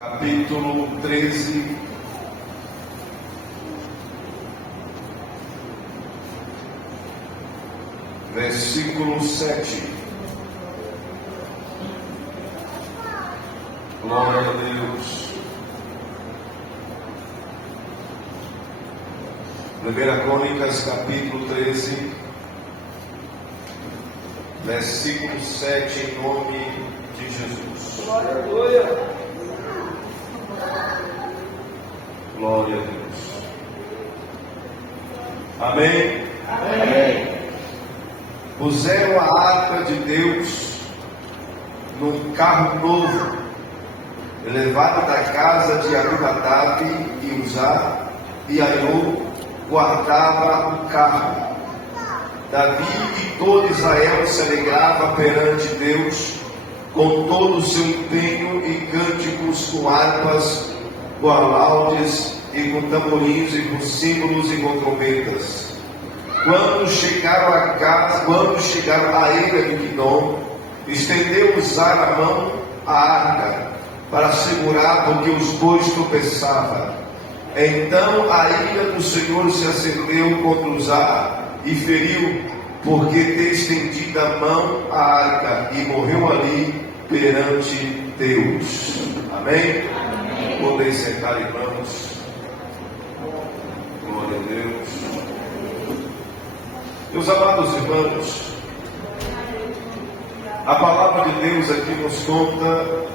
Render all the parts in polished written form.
Capítulo 13, versículo 7. Glória a Deus. 1 Crônicas, capítulo 13, versículo 7, em nome de Jesus. Aleluia. Glória a Deus. Amém? Amém. Puseram a arca de Deus num carro novo, levado da casa de Abinadab e Uzá, e Aiô guardava o carro. Davi e todo Israel se alegrava perante Deus com todo o seu empenho e cânticos com harpas, com alaudes e com tamborins e com símbolos e com trombetas. Quando chegaram à ilha de Quidom, estendeu Uzá a mão à arca para segurar, porque os bois tropeçavam. Então a ira do Senhor se acendeu contra Uzá e feriu, porque ter estendido a mão à arca, e morreu ali perante Deus. Amém? Podem sentar, irmãos. Glória a Deus. Meus amados irmãos, a palavra de Deus aqui nos conta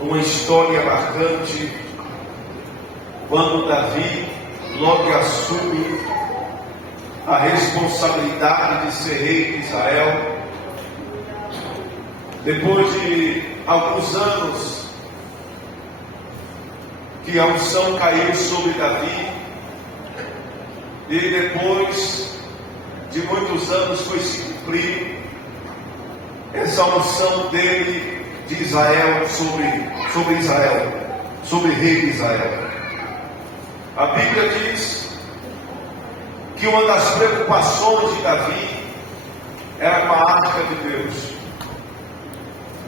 uma história marcante quando Davi logo assume a responsabilidade de ser rei de Israel. Depois de alguns anos que a unção caiu sobre Davi, e depois de muitos anos foi se cumprir essa unção dele de Israel sobre Israel, sobre rei de Israel. A Bíblia diz que uma das preocupações de Davi era com a arca de Deus.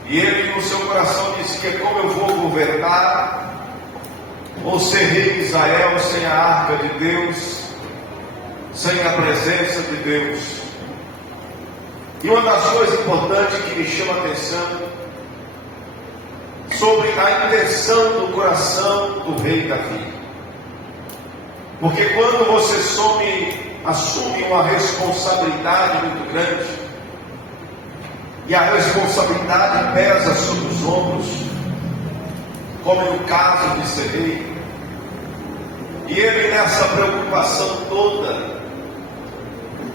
E ele no seu coração dizia: como eu vou governar ou ser rei de Israel sem a arca de Deus, sem a presença de Deus? E uma das coisas importantes que me chama a atenção sobre a intenção do coração do rei Davi. Porque quando você assume uma responsabilidade muito grande, e a responsabilidade pesa sobre os ombros, como no caso de ser rei, e ele nessa preocupação toda,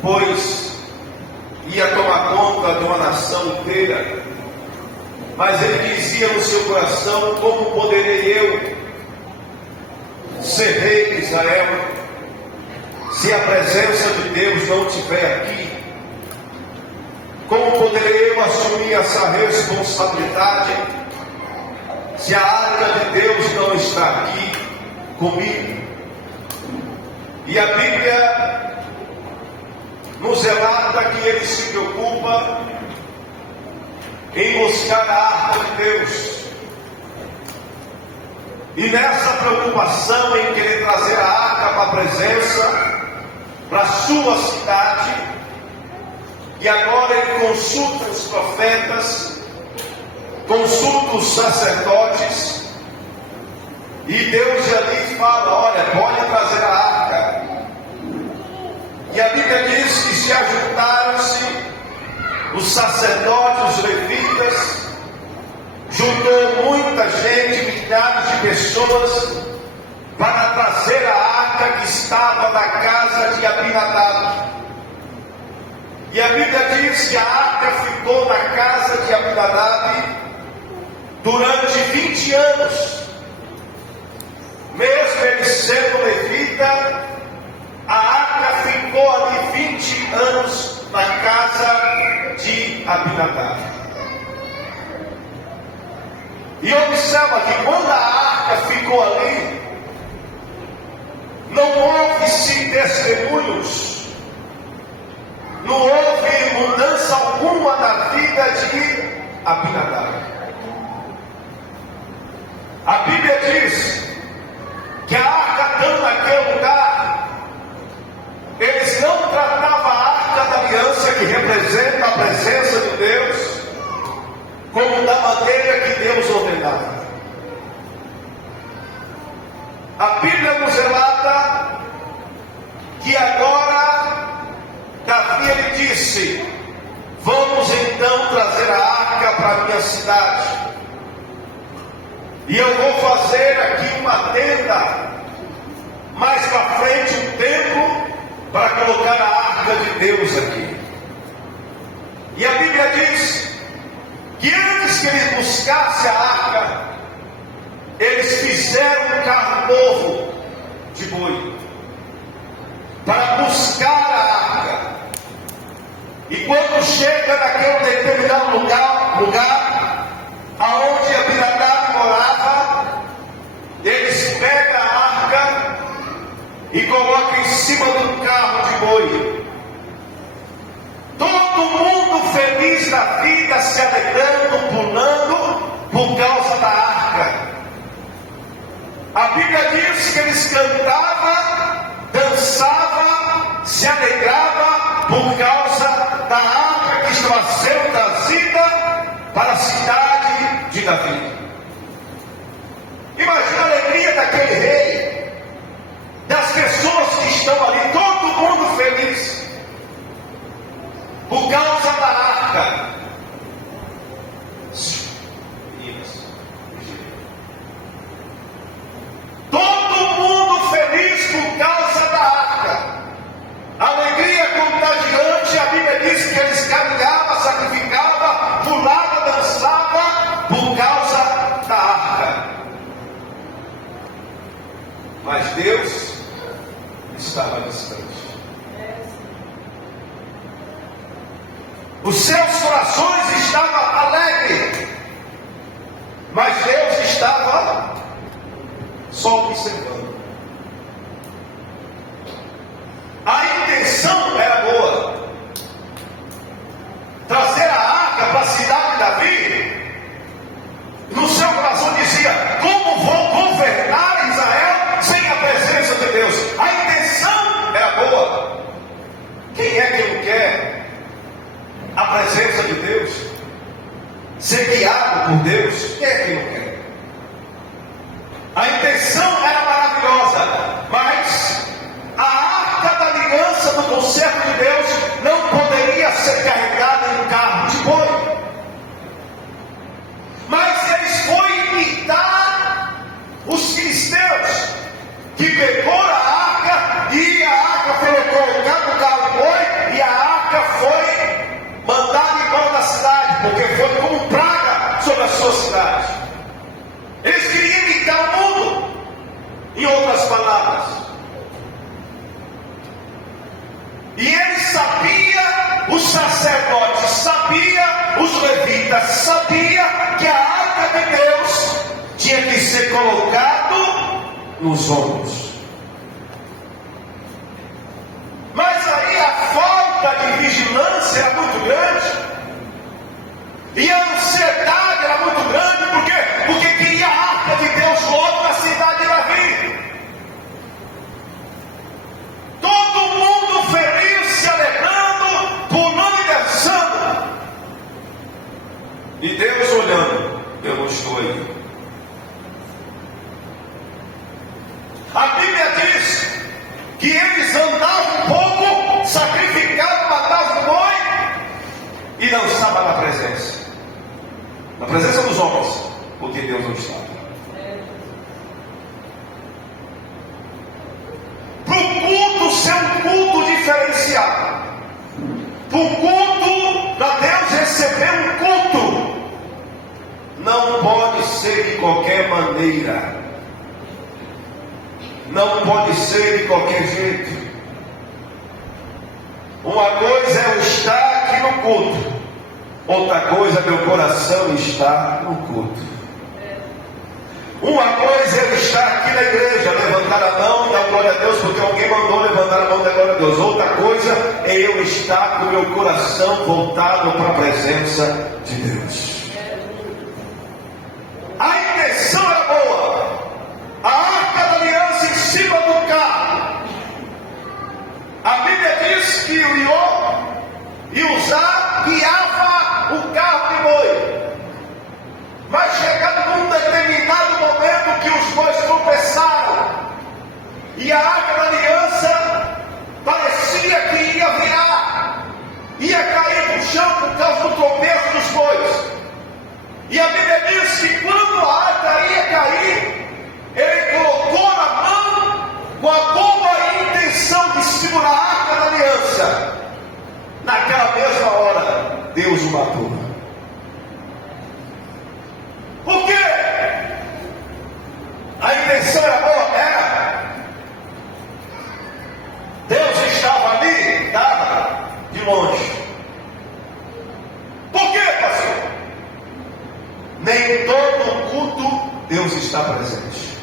pois ia tomar conta de uma nação inteira, mas ele dizia no seu coração: como poderei eu ser rei de Israel se a presença de Deus não estiver aqui? Como poderei eu assumir essa responsabilidade se a arca de Deus não está aqui comigo? E a Bíblia nos relata que ele se preocupa em buscar a arca de Deus. E nessa preocupação em querer trazer a arca para a presença, para a sua cidade, e agora ele consulta os profetas, consulta os sacerdotes, e Deus ali fala: olha, pode trazer a arca. E a Bíblia diz que se ajuntaram-se os sacerdotes, os levitas, juntou muita gente, milhares de pessoas, para trazer a arca que estava na casa de Abinadab. E a Bíblia diz que a arca ficou na casa de Abinadab durante 20 anos. Mesmo ele sendo levita, a arca ficou ali 20 anos na casa de Abinadab. E observa que quando a arca ficou ali, não houve-se testemunhos, não houve mudança alguma na vida de Abinadab. minha cidade. E eu vou fazer aqui uma tenda, mais para frente um templo, para colocar a arca de Deus aqui. E a Bíblia diz que antes que eles buscassem a arca, eles fizeram um carro novo de boi, para buscar a arca. E quando chega naquele determinado lugar aonde Abinadab morava, eles pegam a arca e colocam em cima de um carro de boi. Todo mundo feliz da vida, se alegrando, pulando, por causa da arca. A Bíblia diz que eles cantavam, dançavam, se alegravam por causa da arca que estava sendo trazida para a cidade de Davi. Imagina a alegria daquele rei, das pessoas que estão ali, todo mundo feliz por causa da arca. Todo mundo feliz por causa da arca. Alegria contagiante. A Bíblia diz que eles caminhavam, sacrificavam, pulavam, dançavam por causa da arca. Mas Deus estava distante. Os seus corações estavam alegres, mas Deus estava só observando. A intenção era boa, trazer a arca para a cidade de Davi. No seu coração dizia: como vou governar Israel sem a presença de Deus? A intenção era boa. Quem é que não quer a presença de Deus? Ser guiado por Deus? Quem é que não quer? A intenção era maravilhosa, mas a arca da aliança do concerto de Deus não poderia ser carregada em um carro de boi. Mas eles foram imitar os filisteus, que pegou a arca e a arca foi colocada no carro de boi, e a arca foi mandada embora da cidade, porque foi como praga sobre a sua cidade. Eles queriam imitar o mundo, em outras palavras. E eles sabiam, os sacerdotes sabiam, os levitas sabiam que a arca de Deus tinha que ser colocado nos ombros. Mas aí a falta de vigilância era muito grande, e a ansiedade era muito grande. Por quê? Porque queria a arca de Deus logo na cidade de Davi. Todo mundo feliz, se alegrando, pulando e dançando. E Deus olhando: eu não estou aí. A Bíblia diz que eles andavam um pouco, sacrificavam, matavam o boi e dançavam na presença dos homens, porque Deus não estava. Para o culto ser um culto diferenciado, para o culto, para Deus receber um culto, não pode ser de qualquer maneira, não pode ser de qualquer jeito. Uma coisa é eu estar aqui no culto, outra coisa é meu coração estar no culto. Uma coisa é eu estar aqui na igreja, levantar a mão e dar glória a Deus, porque alguém mandou levantar a mão e dar glória a Deus. Outra coisa é eu estar com o meu coração voltado para a presença de Deus. A intenção é boa. A arca da aliança em cima do carro. A Bíblia diz que o Ió e Uzá guiava o carro de boi. Mas chegando num determinado momento que os bois tropeçaram, e a arca da aliança parecia que ia virar, ia cair no chão por causa do tropeço dos bois. matou. Por quê? A intenção era boa? Era. Deus estava ali? Estava de longe. Por quê, pastor? Nem todo culto Deus está presente.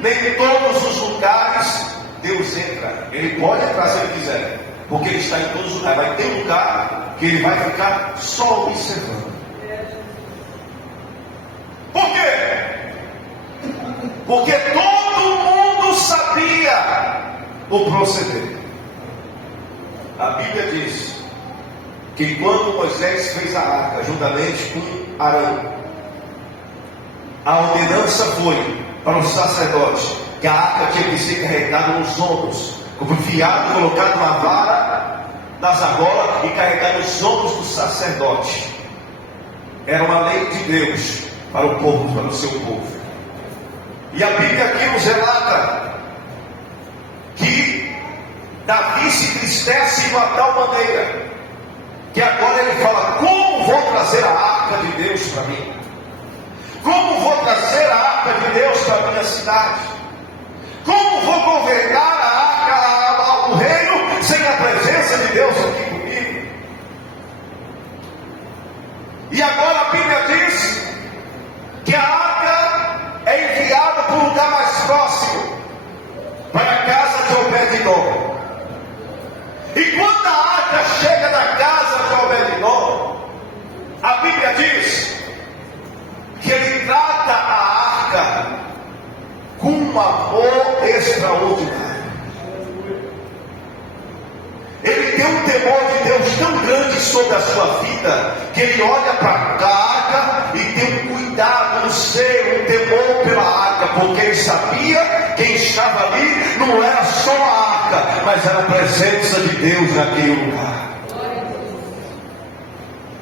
Nem em todos os lugares Deus entra. Ele pode entrar se Ele quiser, porque Ele está em todos os lugares. Vai ter um lugar que Ele vai ficar só observando. Por quê? Porque todo mundo sabia o proceder. A Bíblia diz que quando Moisés fez a arca juntamente com Arão, a ordenança foi para os sacerdotes que a arca tinha que ser carregada nos ombros, confiado, colocado na vara das argolas e carregado nos ombros do sacerdote. Era uma lei de Deus para o povo, para o seu povo. E a Bíblia aqui nos relata que Davi se entristece de uma tal maneira que agora ele fala: como vou trazer a arca de Deus para mim? Como vou trazer a arca de Deus para a minha cidade? Como vou governar a arca, o reino, sem a presença de Deus aqui comigo? E agora a Bíblia diz que a arca é enviada para um lugar mais próximo, para a casa de Obed-edom. E quando a arca chega na casa de Obed-edom, a Bíblia diz que ele trata a arca com um amor extraordinário. Ele tem um temor de Deus tão grande sobre a sua vida, que ele olha para a arca e tem um cuidado no ser, um temor pela arca, porque ele sabia que quem estava ali não era só a arca, mas era a presença de Deus naquele lugar.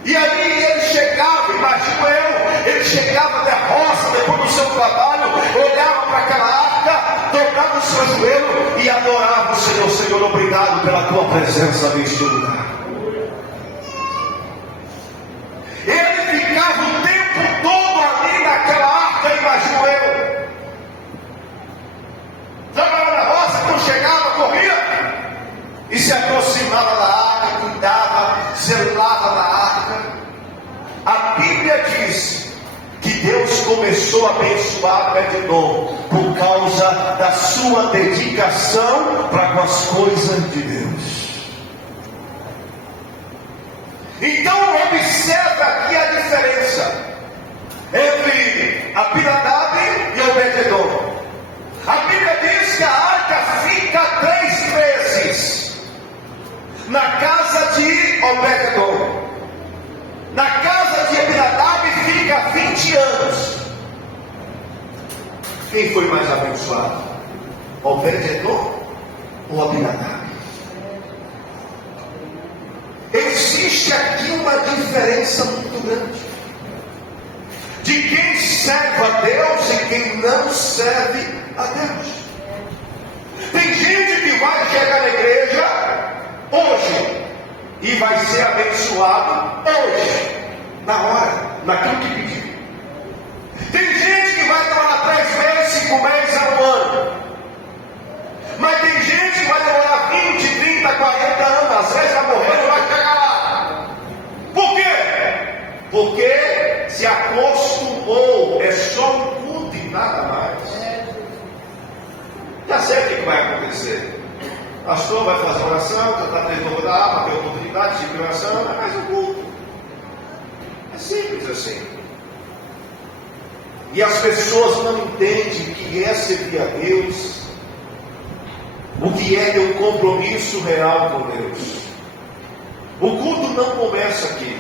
E aí ele chegava, imagino eu, ele chegava da roça, depois do seu trabalho, olhava para aquela arca, dobrava o seu joelho e adorava o Senhor. Senhor, obrigado pela tua presença neste lugar. Ele ficava o tempo todo ali naquela arca, imagino eu. Trabalhava na roça, quando chegava, corria e se aproximava da arca, cuidava, zelava da arca. A Bíblia diz que Deus começou a abençoar Obed-edom por causa da sua dedicação para com as coisas de Deus. Então observa aqui a diferença entre Abinadab e Obed-edom. A Bíblia diz que a arca fica 3 vezes na casa de Obed-edom. Na casa de Abinadab fica 20 anos. Quem foi mais abençoado? Obed-edom ou Abinadab? Existe aqui uma diferença muito grande de quem serve a Deus e quem não serve a Deus. Tem gente que vai chegar na igreja hoje e vai ser abençoado hoje, na hora, naquilo que pediu. Tem gente que vai demorar 3 meses, 5 meses a 1 ano. Mas tem gente que vai demorar 20, 30, 40 anos, às vezes vai morrer, não vai chegar lá. Por quê? Porque se acostumou, é só um culto e nada mais. Já sei o que vai acontecer. O pastor vai fazer oração, cantar 3 louvores da alma, ter oportunidade de oração, é mais um culto. É simples assim. E as pessoas não entendem o que é servir a Deus, o que é ter um compromisso real com Deus. O culto não começa aqui.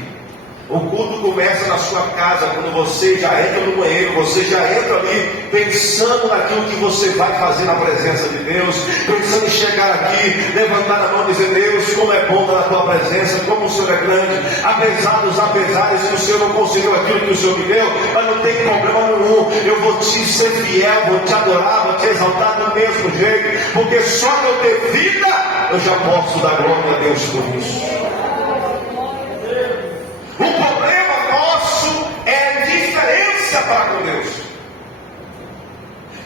O culto começa na sua casa, quando você já entra no banheiro, você já entra ali pensando naquilo que você vai fazer na presença de Deus, pensando em chegar aqui, levantar a mão e dizer: Deus, como é bom estar na tua presença, como o Senhor é grande, apesar dos apesares que o Senhor não conseguiu aquilo que o Senhor me deu, mas não tem problema nenhum, eu vou te ser fiel, vou te adorar, vou te exaltar do mesmo jeito, porque só que eu ter vida eu já posso dar glória a Deus por isso. O problema nosso é a indiferença para com Deus.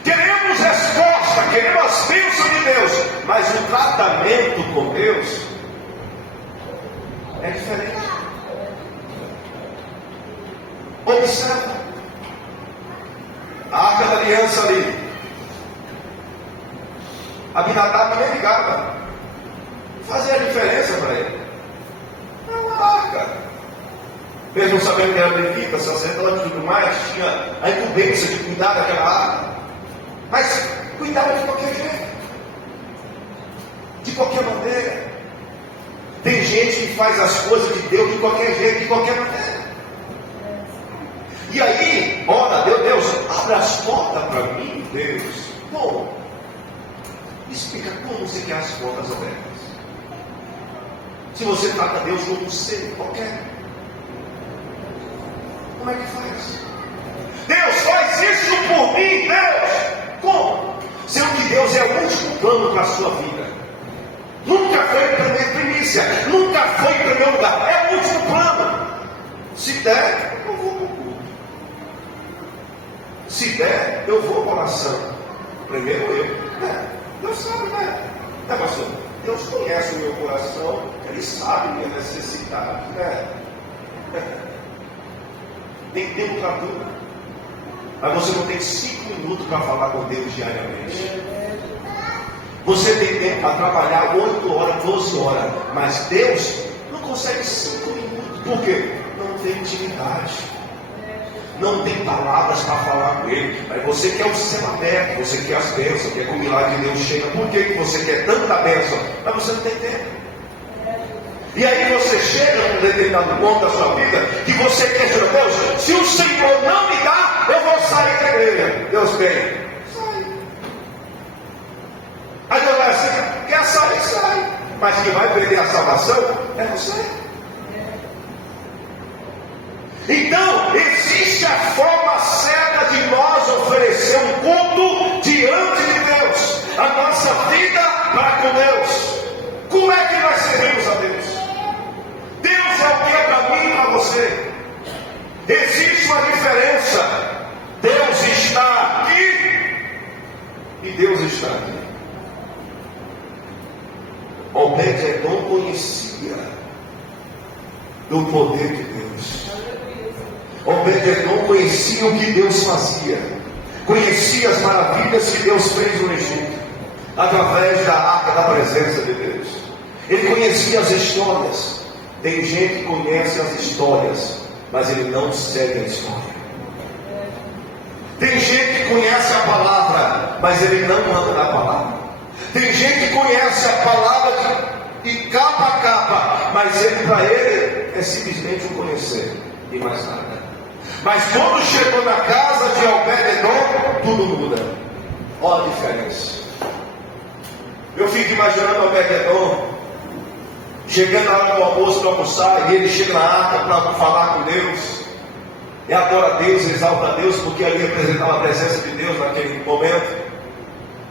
Queremos resposta, queremos as bênçãos de Deus, mas o tratamento com Deus é diferente. Observa a arca da aliança ali. Abinadab nem ligava. Fazia a diferença para ele. É uma arca. Mesmo sabendo que era levita, sacerdote e tudo mais, tinha a incumbência de cuidar daquela arca. Mas cuidava de qualquer jeito. De qualquer maneira. Tem gente que faz as coisas de Deus de qualquer jeito, de qualquer maneira. E aí, ora, Deus, abre as portas para mim, Deus. Como? Explica como você quer as portas abertas. Se você trata Deus como um ser qualquer, como é que faz? Deus, faz isso por mim, Deus. Como? Sendo que Deus é o último plano para a sua vida. Nunca foi em primícia, nunca foi em primeiro lugar. É o último plano. Se der, eu vou para o culto. Se der, eu vou para a oração. Primeiro eu. Deus sabe, né? Pastor? Deus conhece o meu coração, Ele sabe minha necessidade, né? Tem tempo para tudo. Mas você não tem 5 minutos para falar com Deus diariamente. Você tem tempo para trabalhar 8 horas, 12 horas. Mas Deus não consegue 5 minutos. Por quê? Não tem intimidade. Não tem palavras para falar com Ele. Mas você quer o céu aberto, você quer as bênçãos, quer que o milagre de Deus chegue. Por que você quer tanta bênção? Mas você não tem tempo. E aí você chega num determinado ponto da sua vida que você quer dizer, Deus, se o Senhor não me dá, eu vou sair da igreja. Deus bem, sai. Aí Deus vai assim, quer sair, sai. Mas quem vai perder a salvação é você. Então, existe a forma certa de nós oferecer um culto diante de Deus. A nossa vida para com Deus. Como é que nós servimos a Deus? Deus é o que é para mim e para você. Existe uma diferença. Deus está aqui e Deus está aqui. Obed-Edom conhecia do poder de Deus. Obed-Edom conhecia o que Deus fazia, conhecia as maravilhas que Deus fez no Egito, através da arca da presença de Deus. Ele conhecia as histórias. Tem gente que conhece as histórias, mas ele não segue a história. Tem gente que conhece a palavra, mas ele não anda na palavra. Tem gente que conhece a palavra de capa a capa, mas para ele é simplesmente um conhecer e mais nada. Mas quando chegou na casa de Obed-Edom, tudo muda. Olha a diferença. Eu fico imaginando Obed-Edom chegando na hora do almoço para almoçar, e ele chega na arca para falar com Deus. E adora a Deus, exalta a Deus, porque ali representava a presença de Deus naquele momento.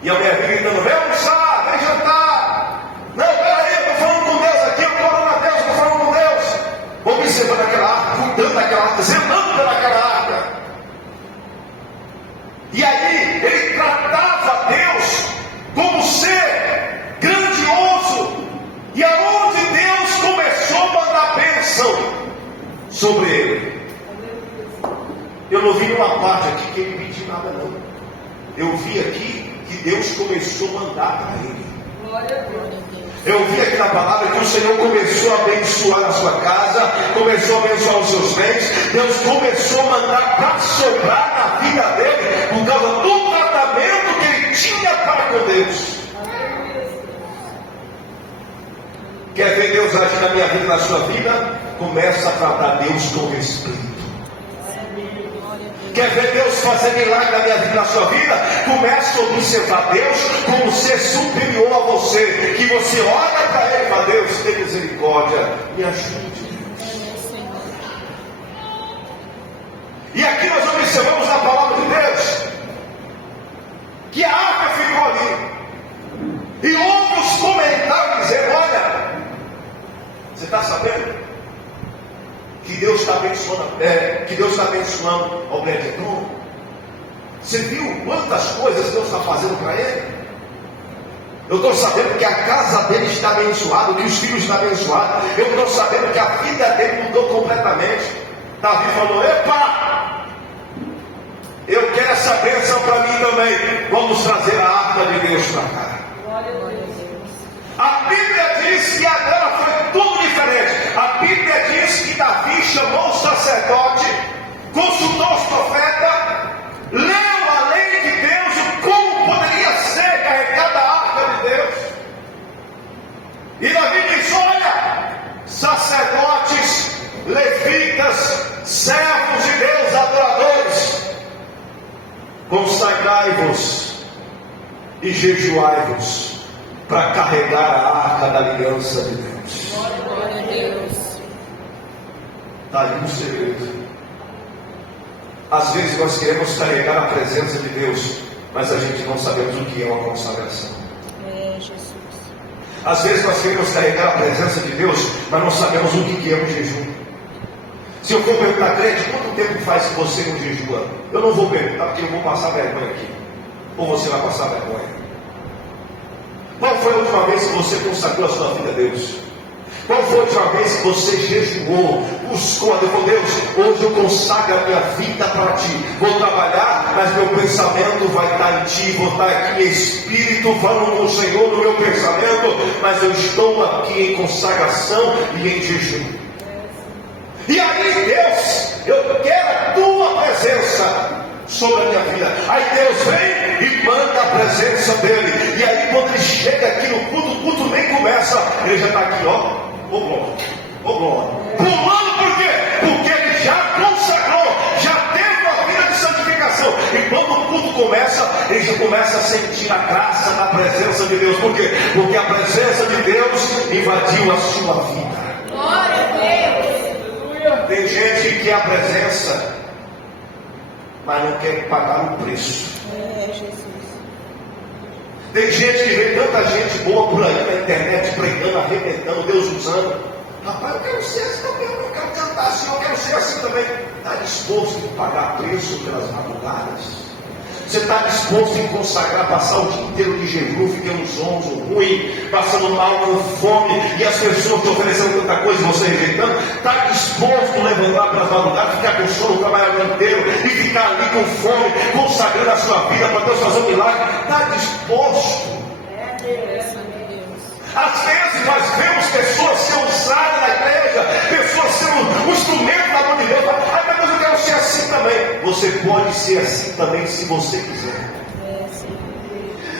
E a mulher vem gritando, vem almoçar, vem jantar. Não, peraí, eu estou falando com Deus aqui, eu estou orando a Deus, eu estou falando com Deus. Observando aquela arca, cuidando daquela arca, zelando pelaquela arca. E aí, ele tratava Deus como ser grandioso. E aonde Deus começou a mandar bênção sobre ele. Eu não vi nenhuma parte aqui que ele pediu nada não. Eu vi aqui que Deus começou a mandar para ele. Glória a Deus. Eu vi aqui na palavra que o Senhor começou a abençoar a sua casa, começou a abençoar os seus bens. Deus começou a mandar para sobrar na vida dele, por causa do tratamento que ele tinha para com Deus. Quer ver Deus agir na minha vida, na sua vida? Começa a tratar Deus com respeito. Quer ver Deus fazer milagre na minha vida, na sua vida? Começa a observar Deus como ser superior a você. Que você olha para Ele e fala, Deus, tem misericórdia, me ajude. E aqui nós observamos na palavra de Deus que a arca ficou ali. E houve os comentários está sabendo? Que Deus está abençoando Obed-Edom. Você viu quantas coisas Deus está fazendo para ele? Eu estou sabendo que a casa dele está abençoada, que os filhos estão abençoados. Eu estou sabendo que a vida dele mudou completamente. Davi falou: epa, eu quero essa bênção para mim também. Vamos trazer a arca de Deus para cá. A Bíblia diz que agora foi tudo diferente. A Bíblia diz que Davi chamou o sacerdote, consultou os profetas, leu a lei de Deus, como poderia ser carregada a arca de Deus. E Davi diz: olha, sacerdotes, levitas, servos de Deus, adoradores, consagrai-vos e jejuai-vos para carregar a arca da aliança de Deus. Glória a Deus. Está aí um segredo. Às vezes nós queremos carregar a presença de Deus, mas a gente não sabemos o que é uma consagração. Jesus. Às vezes nós queremos carregar a presença de Deus, mas não sabemos o que é um jejum. Se eu for perguntar, Crede, quanto tempo faz que você não jejua? Eu não vou perguntar, porque eu vou passar vergonha aqui. Ou você vai passar vergonha. Qual foi a última vez que você consagrou a sua vida a Deus? Qual foi a última vez que você jejuou, buscou a Deus? Deus, hoje eu consagro a minha vida para Ti. Vou trabalhar, mas meu pensamento vai estar em Ti. Vou estar aqui em espírito, falando com o Senhor no meu pensamento, mas eu estou aqui em consagração e em jejum. E aí, Deus, eu quero a Tua presença sobre a minha vida. Aí Deus vem e manda a presença dele. E aí quando ele chega aqui no culto, o culto nem começa, ele já está aqui, ó, ô glória, pulando. Por quê? Porque ele já consagrou, já teve uma vida de santificação. E quando o culto começa, ele já começa a sentir a graça da presença de Deus. Por quê? Porque a presença de Deus invadiu a sua vida. Glória a Deus. Tem gente que quer a presença, mas não quer pagar o preço. Jesus. Tem gente que vê tanta gente boa por aí na internet, pregando, arrebentando, Deus usando. Rapaz, eu quero ser assim também, eu quero cantar assim, eu quero ser assim também. Está disposto a pagar preço pelas madrugadas? Você está disposto a consagrar, passar o dia inteiro de jejum, ficando zonzo, ruim, passando mal, com fome, e as pessoas te oferecendo tanta coisa e você rejeitando? Está disposto a levantar para as madrugadas, ficar com sono, trabalhar o dia inteiro e ficar ali com fome, consagrando a sua vida para Deus fazer um milagre? Está disposto? Às vezes nós vemos pessoas sendo usadas na igreja, pessoas sendo um instrumento da mão de Deus. Ai, meu Deus, eu quero ser assim também. Você pode ser assim também se você quiser.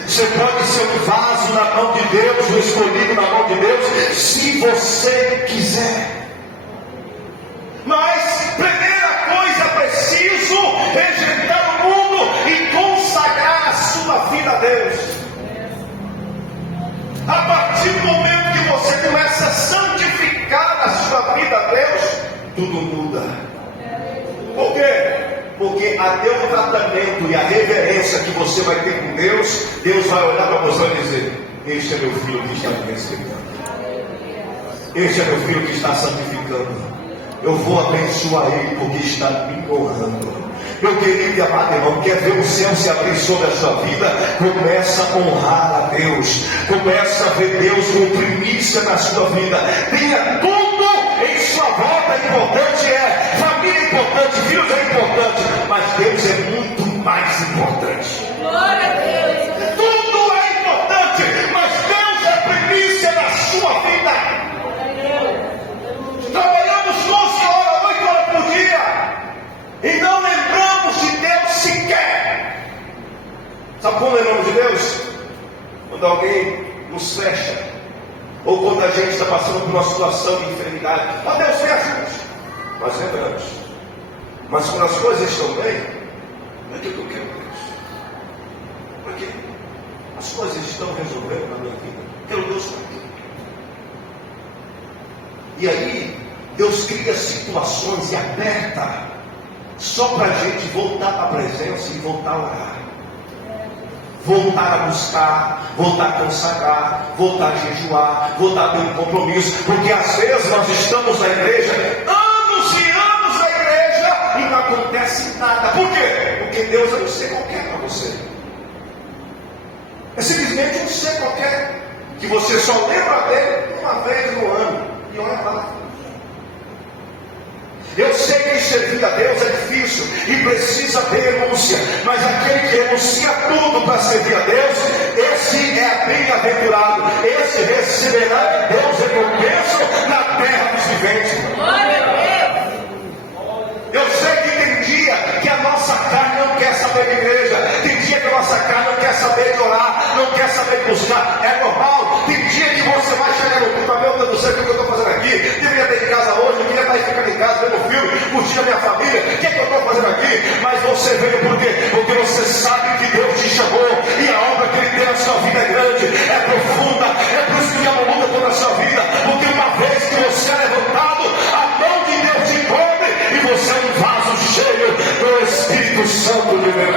Você pode ser um vaso na mão de Deus, um escolhido na mão de Deus, se você quiser. Mas, primeira coisa, é preciso rejeitar o mundo e consagrar a sua vida a Deus. A partir do momento que você começa a santificar a sua vida a Deus, tudo muda. Por quê? Porque até o tratamento e a reverência que você vai ter com Deus, Deus vai olhar para você e dizer: este é meu filho que está me respeitando, este é meu filho que está santificando, eu vou abençoar ele porque está me honrando. Meu querido e amado irmão, quer ver o céu se abrir sobre a sua vida? Começa a honrar a Deus, começa a ver Deus com primícia na sua vida. Tenha tudo em sua volta. Importante é família, é importante, filhos é importante, mas Deus é muito mais importante. Glória a Deus. Tudo é importante, mas Deus é primícia na sua vida. Trabalhamos 12 horas, 8 horas por dia e não lembramos de Deus sequer. Sabe como lembramos de Deus? Quando alguém nos fecha, ou quando a gente está passando por uma situação de enfermidade. Ó Deus, me ajude. Nós lembramos. Mas quando as coisas estão bem, para que eu quero Deus? Para que as coisas estão resolvendo na minha vida? Quero Deus para quê? E aí, Deus cria situações e aperta só para a gente voltar para a presença e voltar a orar. voltar a buscar, voltar a consagrar, voltar a jejuar, voltar a ter um compromisso, porque às vezes nós estamos na igreja, anos e anos na igreja, e não acontece nada. Por quê? Porque Deus é um ser qualquer para você. É simplesmente um ser qualquer, que você só lembra dele uma vez no ano, e olha lá. Eu sei que servir a Deus é difícil e precisa ter renúncia, mas aquele que renuncia tudo para servir a Deus, esse é bem-aventurado, esse receberá de Deus recompensa na terra dos viventes. Eu sei que tem dia que a nossa carne não quer saber de igreja, tem dia que a nossa carne não quer saber de orar, não quer saber de buscar, é normal. Tem dia que você vai chegar no culto, meu Deus do céu, o que eu estou fazendo aqui? Deveria estar em casa hoje, eu queria estar ficando em casa, vendo filme, curtindo a minha família, o que é que eu estou fazendo aqui? Mas você veio por quê? Porque você sabe que Deus te chamou, e a obra que Ele tem na sua vida é grande, é profunda, é por isso que há uma luta toda a sua vida, porque uma vez que você é levantado, a mão de Deus te envolve, e você é um vaso cheio do Espírito Santo de Deus.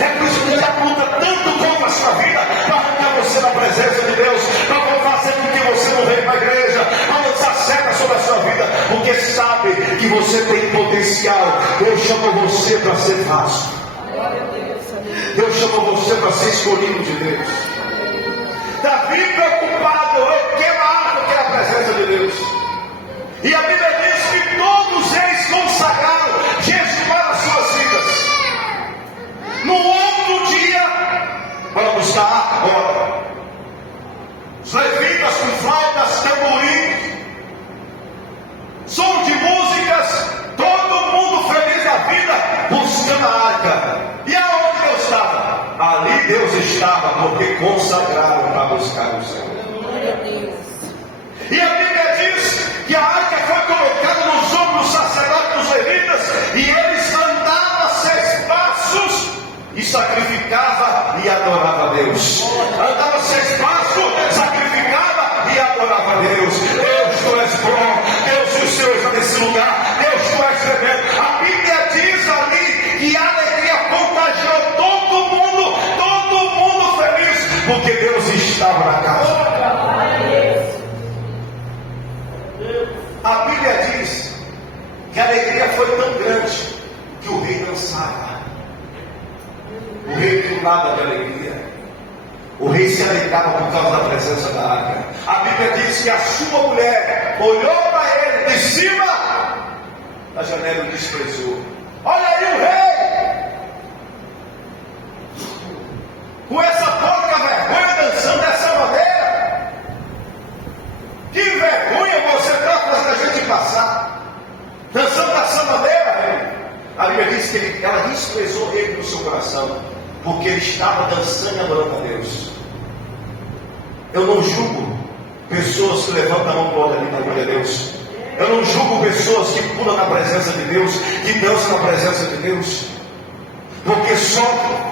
É por isso que Ele luta tanto contra a sua vida, para arrancar você da presença de Deus, para fazer com que você não venha para a igreja, para lançar seca sobre a sua vida, porque sabe que você tem potencial. Deus chamou você para ser vaso. Deus chamou você para ser escolhido de Deus. Davi preocupado, eu quero a arma, eu quero a presença de Deus. E a Bíblia diz que todos eles consagraram, jejuaram as suas vidas. No outro dia, para buscar agora, os levitas com flautas, tamborins, som de músicas, todo mundo feliz da vida, buscando a arca. E aonde Deus estava? Ali Deus estava, porque consagraram para buscar o Senhor. E a Bíblia diz que a arca foi colocada nos ombros dos sacerdotes, dos levitas, e eles andavam 6 passos e sacrificava e adorava a Deus. Andava 6 passos, sacrificava e adorava a Deus. Deus, tu és bom. Deus, o Senhor está nesse lugar. Deus, tu és tremendo. A Bíblia diz ali que a alegria contagiou todo mundo feliz, porque Deus estava na casa. A Bíblia diz que a alegria foi tão grande que o rei dançava. O rei pulava de alegria. O rei se alegrava por causa da presença da arca. A Bíblia diz que a sua mulher olhou para ele de cima da janela e desprezou. Olha aí o rei, com essa pouca vergonha, dançando dessa maneira. Que vergonha você está fazendo a gente passar, dançando dessa maneira, rei. A Bíblia diz que ela desprezou ele no seu coração, porque ele estava dançando e adorando a Deus. Eu não julgo pessoas que levantam a mão para olhar ali para glória a Deus. Eu não julgo pessoas que pulam na presença de Deus, que dançam na presença de Deus. Porque só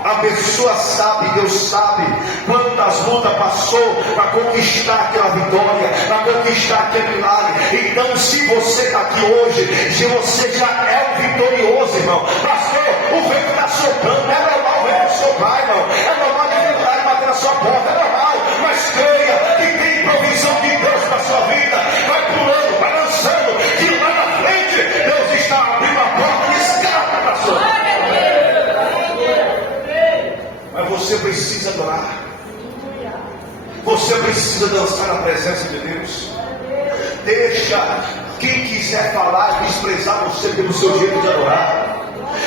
a pessoa sabe, Deus sabe quantas lutas passou para conquistar aquela vitória, para conquistar aquele milagre. Então, se você está aqui hoje, se você já é um vitorioso, irmão, pastor, o vento está soprando, é normal o vento soprar, irmão, é normal a dificuldade bater na sua porta, é normal, mas creia que tem provisão de Deus para a sua vida. Vai pulando, vai lançando, que lá na frente Deus está abrindo a porta de escape para a sua vida. Mas você precisa adorar. Você precisa dançar na presença de Deus. Deixa quem quiser falar e desprezar você pelo seu jeito de adorar.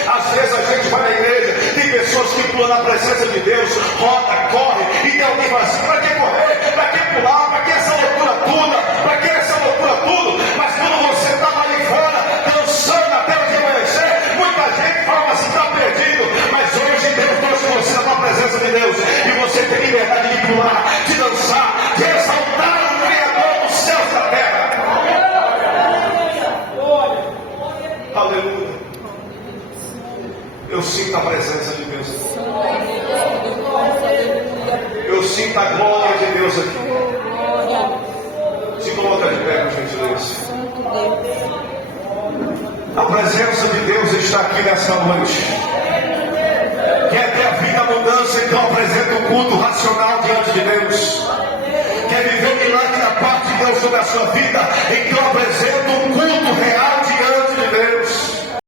Às vezes a gente vai na igreja, tem pessoas que pulam na presença de Deus, roda, corre, e tem alguém que fala assim: para que correr? Para que pular? Para que essa loucura toda? Para que essa loucura tudo? Mas quando você está ali fora, dançando até o dia amanhecer, muita gente fala assim: está perdido. Mas hoje Deus trouxe você na presença de Deus, e você tem liberdade de pular, de dançar, de exaltar o Criador dos céus e da terra. Aleluia. Eu sinto a presença de Deus aqui. Eu sinto a glória de Deus aqui. Se coloca de pé, por gentileza. A presença de Deus está aqui nessa noite. Quer ter a vida culto racional diante de Deus. Quer viver o milagre da parte de Deus sobre a sua vida? Então apresenta